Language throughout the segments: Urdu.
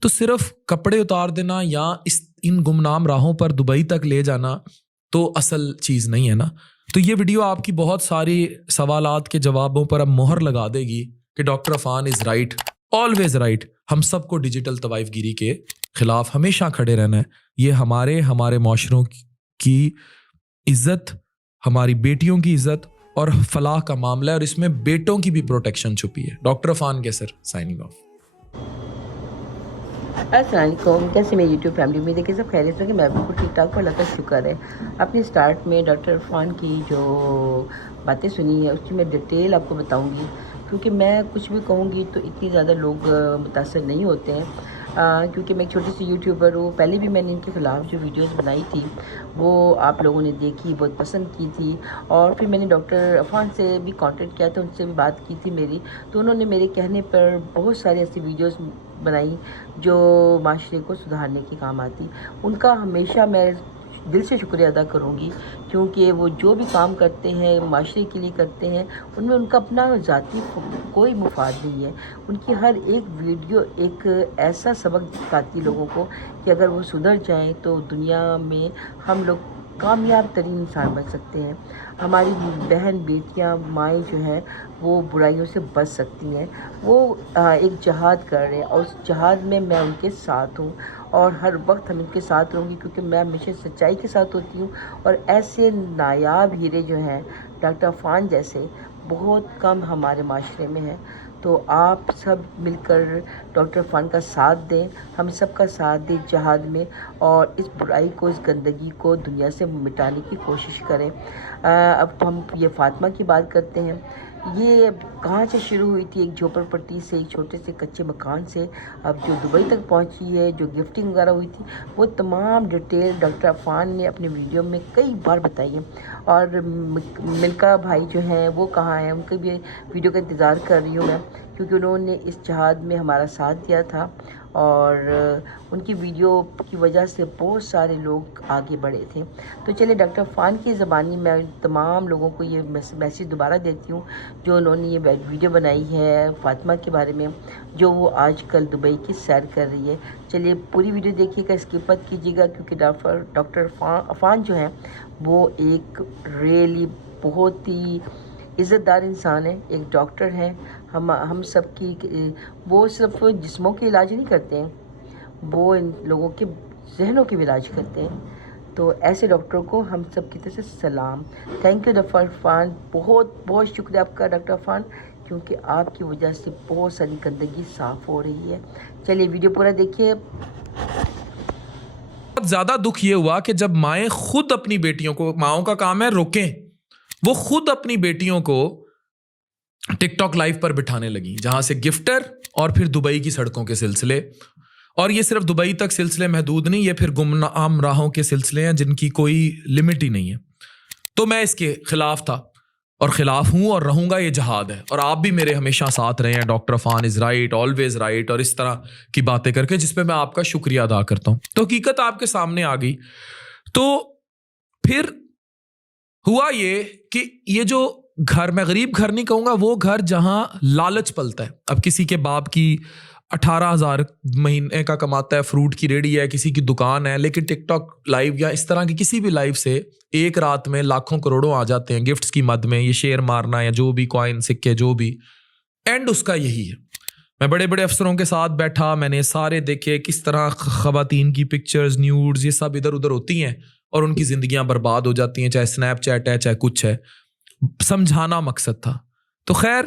تو صرف کپڑے اتار دینا یا ان گمنام راہوں پر دبئی تک لے جانا تو اصل چیز نہیں ہے نا. تو یہ ویڈیو آپ کی بہت ساری سوالات کے جوابوں پر اب مہر لگا دے گی کہ doctor Affan is right, always right. ہم سب کو ڈیجیٹل طوائف گیری کے خلاف ہمیشہ کھڑے رہنا ہے. یہ ہمارے معاشروں کی عزت، ہماری بیٹیوں کی عزت اور فلاح کا معاملہ ہے، اور اس میں بیٹوں کی بھی پروٹیکشن چھپی ہے. ڈاکٹر عفان کیسر سائننگ آف. السلام علیکم، کیسے میری یوٹیوب فیملی؟ امید ہے کہ سب خیریت سے کہ میں بالکل ٹھیک ٹھاک ہوں، اللہ کا شکر ہے. اپنے سٹارٹ میں ڈاکٹر عفان کی جو باتیں سنی ہیں اس کی میں ڈیٹیل آپ کو بتاؤں گی، کیونکہ میں کچھ بھی کہوں گی تو اتنی زیادہ لوگ متاثر نہیں ہوتے ہیں، کیونکہ میں ایک چھوٹی سی یوٹیوبر ہوں. پہلے بھی میں نے ان کے خلاف جو ویڈیوز بنائی تھی وہ آپ لوگوں نے دیکھی، بہت پسند کی تھی، اور پھر میں نے ڈاکٹر عفان سے بھی کانٹیکٹ کیا تھا، ان سے بھی بات کی تھی میری، تو انہوں نے میرے کہنے پر بہت ساری ایسی ویڈیوز بنائی جو معاشرے کو سدھارنے کے کام آتی. ان کا ہمیشہ میں دل سے شکریہ ادا کروں گی، کیونکہ وہ جو بھی کام کرتے ہیں معاشرے کے لیے کرتے ہیں، ان میں ان کا اپنا ذاتی کوئی مفاد نہیں ہے. ان کی ہر ایک ویڈیو ایک ایسا سبق دکھاتی لوگوں کو کہ اگر وہ سدھر جائیں تو دنیا میں ہم لوگ کامیاب ترین انسان بن سکتے ہیں. ہماری بہن بیٹیاں مائیں جو ہیں وہ برائیوں سے بچ سکتی ہیں. وہ ایک جہاد کر رہے ہیں اور اس جہاد میں ان کے ساتھ ہوں، اور ہر وقت ہم ان کے ساتھ رہوں گی، کیونکہ میں ہمیشہ سچائی کے ساتھ ہوتی ہوں. اور ایسے نایاب ہیرے جو ہیں ڈاکٹر عفان جیسے بہت کم ہمارے معاشرے میں ہیں. تو آپ سب مل کر ڈاکٹر عفان کا ساتھ دیں، ہم سب کا ساتھ دیں جہاد میں، اور اس برائی کو، اس گندگی کو دنیا سے مٹانے کی کوشش کریں. اب تو ہم یہ فاطمہ کی بات کرتے ہیں. یہ کہاں سے شروع ہوئی تھی؟ ایک جھوپڑ پٹی سے، ایک چھوٹے سے کچے مکان سے، اب جو دبئی تک پہنچی ہے، جو گفٹنگ وغیرہ ہوئی تھی، وہ تمام ڈیٹیل ڈاکٹر عفان نے اپنے ویڈیو میں کئی بار بتائی ہے. اور ملکہ بھائی جو ہیں وہ کہاں ہیں؟ ان کے بھی ویڈیو کا انتظار کر رہی ہوں میں، کیونکہ انہوں نے اس جہاد میں ہمارا ساتھ دیا تھا، اور ان کی ویڈیو کی وجہ سے بہت سارے لوگ آگے بڑھے تھے. تو چلے ڈاکٹر عفان کی زبانی میں تمام لوگوں کو یہ میسیج دوبارہ دیتی ہوں جو انہوں نے یہ ویڈیو بنائی ہے فاطمہ کے بارے میں، جو وہ آج کل دبئی کی سیر کر رہی ہے. چلیے پوری ویڈیو دیکھیے گا، اسکپ مت کیجیے گا، کیونکہ ڈاکٹر عفان جو ہیں وہ ایک ریئلی بہت ہی عزت دار انسان ہے، ایک ڈاکٹر ہیں. ہم سب کی وہ صرف جسموں کے علاج نہیں کرتے ہیں، وہ ان لوگوں کے ذہنوں کے بھی علاج کرتے ہیں. تو ایسے ڈاکٹروں کو ہم سب کی طرف سے سلام. تھینک یو ڈاکٹر عفان، بہت بہت شکریہ آپ کا ڈاکٹر عفان، کیونکہ آپ کی وجہ سے بہت ساری گندگی صاف ہو رہی ہے. چلیے ویڈیو پورا دیکھیے. بہت زیادہ دکھ یہ ہوا کہ جب مائیں خود اپنی بیٹیوں کو، ماؤں کا کام ہے روکیں، وہ خود اپنی بیٹیوں کو ٹک ٹاک لائیو پر بٹھانے لگی، جہاں سے گفٹر اور پھر دبئی کی سڑکوں کے سلسلے. اور یہ صرف دبئی تک سلسلے محدود نہیں، یہ پھر گمنام راہوں کے سلسلے ہیں جن کی کوئی لمٹ ہی نہیں ہے. تو میں اس کے خلاف تھا اور خلاف ہوں اور رہوں گا. یہ جہاد ہے، اور آپ بھی میرے ہمیشہ ساتھ رہے ہیں. Doctor Affan is right, always right, اور اس طرح کی باتیں کر کے، جس پہ میں آپ کا شکریہ ادا کرتا ہوں. تو حقیقت آپ کے سامنے آ گئی. تو پھر ہوا یہ کہ یہ جو گھر، میں غریب گھر نہیں کہوں گا، وہ گھر جہاں لالچ پلتا ہے. اب کسی کے باپ کی 18,000 مہینے کا کماتا ہے، فروٹ کی ریڑھی ہے، کسی کی دکان ہے، لیکن ٹک ٹاک لائیو یا اس طرح کی کسی بھی لائیو سے ایک رات میں لاکھوں کروڑوں آ جاتے ہیں گفٹس کی مد میں. یہ شیئر مارنا یا جو بھی کوائن، سکے، جو بھی، اینڈ اس کا یہی ہے. میں بڑے بڑے افسروں کے ساتھ بیٹھا، میں نے سارے دیکھے کس طرح خواتین کی پکچرز، نیوڈز، یہ سب ادھر ادھر ہوتی ہیں اور ان کی زندگیاں برباد ہو جاتی ہیں، چاہے سنیپ چیٹ ہے، چاہے کچھ ہے. سمجھانا مقصد تھا. تو خیر،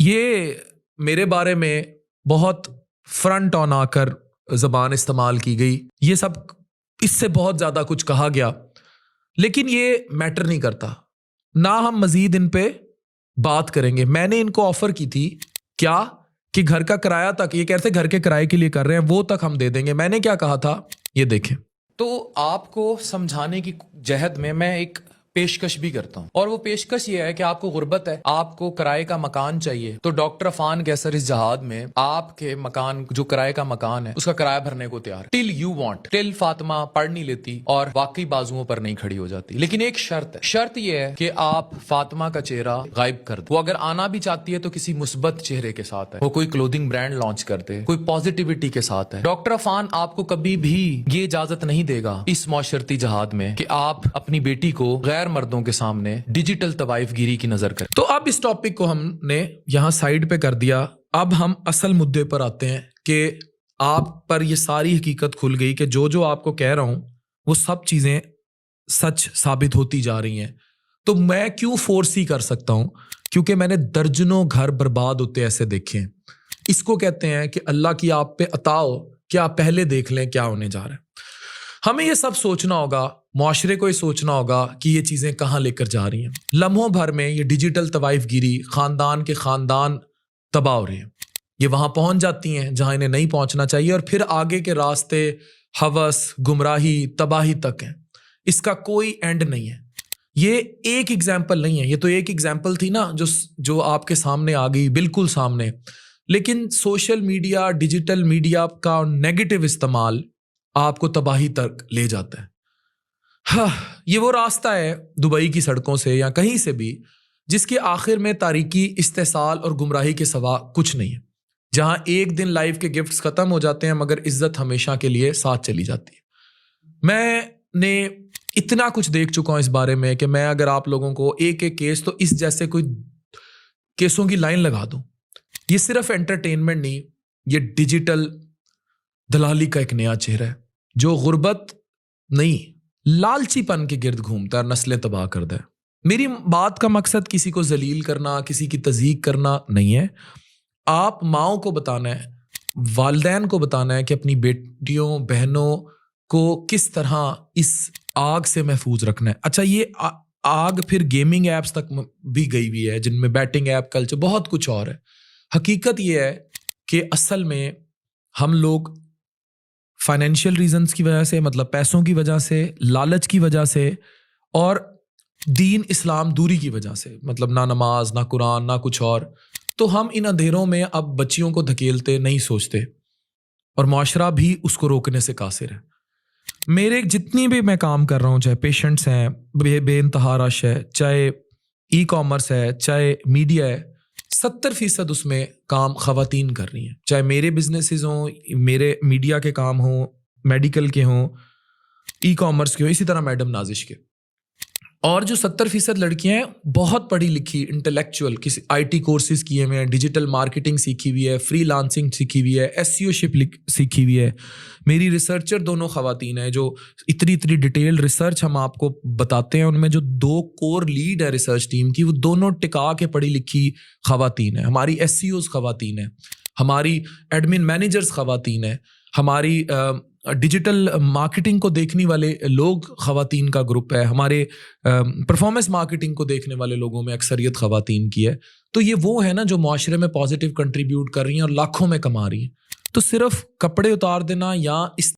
یہ میرے بارے میں بہت فرنٹ آن آ کر زبان استعمال کی گئی، یہ سب اس سے بہت زیادہ کچھ کہا گیا، لیکن یہ میٹر نہیں کرتا. نہ ہم مزید ان پہ بات کریں گے. میں نے ان کو آفر کی تھی کیا کہ گھر کا کرایہ تک، یہ کہتے گھر کے کرائے کے لیے کر رہے ہیں، وہ تک ہم دے دیں گے. میں نے کیا کہا تھا یہ دیکھیں. تو آپ کو سمجھانے کی جہد میں ایک پیشکش بھی کرتا ہوں، اور وہ پیشکش یہ ہے کہ آپ کو غربت ہے، آپ کو کرائے کا مکان چاہیے، تو ڈاکٹر عفان کیسر اس جہاد میں آپ کے مکان جو کرائے کا مکان ہے اس کا کرایہ بھرنے کو تیار، ٹل یو وانٹ، ٹل فاطمہ پڑھ نہیں لیتی اور واقعی بازوؤں پر نہیں کھڑی ہو جاتی، لیکن ایک شرط ہے، شرط یہ ہے کہ آپ فاطمہ کا چہرہ غائب کر دیں، وہ اگر آنا بھی چاہتی ہے تو کسی مثبت چہرے کے ساتھ ہے، وہ کوئی کلودنگ برانڈ لانچ کرتے، کوئی پازیٹیوٹی کے ساتھ ہے۔ ڈاکٹر عفان آپ کو کبھی بھی یہ اجازت نہیں دے گا اس معاشرتی جہاد میں کہ آپ اپنی بیٹی کو غیر مردوں کے سامنے ڈیجیٹل طوائف گیری کی نظر کریں۔ تو اب اس ٹاپک کو ہم نے یہاں سائیڈ پہ کر دیا، اب ہم اصل مدے پر آتے ہیں کہ آپ پر یہ ساری حقیقت کھل گئی کہ جو آپ کو کہہ رہا ہوں وہ سب چیزیں سچ ثابت ہوتی جا رہی ہیں، تو میں کیوں فورس ہی کر سکتا ہوں؟ کیونکہ میں نے درجنوں گھر برباد ہوتے ایسے دیکھے ہیں۔ اس کو کہتے ہیں کہ اللہ کی آپ پہ عطا ہو کہ آپ پہلے دیکھ لیں کیا ہونے جا رہا ہے۔ ہمیں یہ سب سوچنا ہوگا، معاشرے کو یہ سوچنا ہوگا کہ یہ چیزیں کہاں لے کر جا رہی ہیں۔ لمحوں بھر میں یہ ڈیجیٹل طوائف گیری خاندان کے خاندان تباہ ہو رہے ہیں، یہ وہاں پہنچ جاتی ہیں جہاں انہیں نہیں پہنچنا چاہیے، اور پھر آگے کے راستے ہوس، گمراہی، تباہی تک ہیں، اس کا کوئی اینڈ نہیں ہے۔ یہ ایک ایگزامپل نہیں ہے، یہ تو ایک ایگزامپل تھی نا جو آپ کے سامنے آ گئی، بالکل سامنے، لیکن سوشل میڈیا، ڈیجیٹل میڈیا کا نیگیٹو استعمال آپ کو تباہی تک لے جاتا ہے۔ ہاں، یہ وہ راستہ ہے دبئی کی سڑکوں سے یا کہیں سے بھی جس کے آخر میں تاریکی، استحصال اور گمراہی کے سوا کچھ نہیں ہے، جہاں ایک دن لائف کے گفٹس ختم ہو جاتے ہیں مگر عزت ہمیشہ کے لیے ساتھ چلی جاتی ہے۔ میں نے اتنا کچھ دیکھ چکا ہوں اس بارے میں کہ میں اگر آپ لوگوں کو ایک ایک کیس تو اس جیسے کوئی کیسوں کی لائن لگا دوں۔ یہ صرف انٹرٹینمنٹ نہیں، یہ ڈیجیٹل دلالی کا ایک نیا چہرہ ہے جو غربت نہیں، لالچی پن کے گرد گھومتا ہے اور نسلیں تباہ کرتا ہے۔ میری بات کا مقصد کسی کو ذلیل کرنا، کسی کی تضحیق کرنا نہیں ہے۔ آپ ماؤں کو بتانا ہے، والدین کو بتانا ہے کہ اپنی بیٹیوں، بہنوں کو کس طرح اس آگ سے محفوظ رکھنا ہے۔ اچھا، یہ آگ پھر گیمنگ ایپس تک بھی گئی ہوئی ہے، جن میں بیٹنگ ایپ، کلچر، بہت کچھ اور ہے۔ حقیقت یہ ہے کہ اصل میں ہم لوگ فائنینشیل ریزنز کی وجہ سے، مطلب پیسوں کی وجہ سے، لالچ کی وجہ سے، اور دین اسلام دوری کی وجہ سے، مطلب نہ نماز، نہ قرآن، نہ کچھ اور، تو ہم ان اندھیروں میں اب بچیوں کو دھکیلتے نہیں سوچتے، اور معاشرہ بھی اس کو روکنے سے قاصر ہے۔ میرے جتنی بھی میں کام کر رہا ہوں، چاہے پیشنٹس ہیں، بے انتہا رش ہے، چاہے ای کامرس ہے، چاہے میڈیا ہے، 70% اس میں کام خواتین کر رہی ہیں، چاہے میرے بزنسز ہوں، میرے میڈیا کے کام ہوں، میڈیکل کے ہوں، ای کامرس کے ہوں، اسی طرح میڈم نازش کے۔ اور جو 70% لڑکیاں ہیں، بہت پڑھی لکھی، انٹلیکچوئل، کسی IT کورسز کیے ہوئے ہیں، ڈیجیٹل مارکیٹنگ سیکھی ہوئی ہے، فری لانسنگ سیکھی ہوئی ہے، SEO شپ سیکھی ہوئی ہے۔ میری ریسرچر دونوں خواتین ہیں، جو اتنی ڈیٹیل ریسرچ ہم آپ کو بتاتے ہیں، ان میں جو 2 کور لیڈ ہے ریسرچ ٹیم کی، وہ دونوں ٹکا کے پڑھی لکھی خواتین ہیں۔ ہماری SEOs خواتین ہیں، ہماری ایڈمن مینیجرز خواتین ہیں، ہماری ڈیجیٹل مارکیٹنگ کو دیکھنے والے لوگ خواتین کا گروپ ہے، ہمارے پرفارمنس مارکیٹنگ کو دیکھنے والے لوگوں میں اکثریت خواتین کی ہے۔ تو یہ وہ ہے نا جو معاشرے میں پازیٹیو کنٹریبیوٹ کر رہی ہیں اور لاکھوں میں کما رہی ہیں۔ تو صرف کپڑے اتار دینا یا اس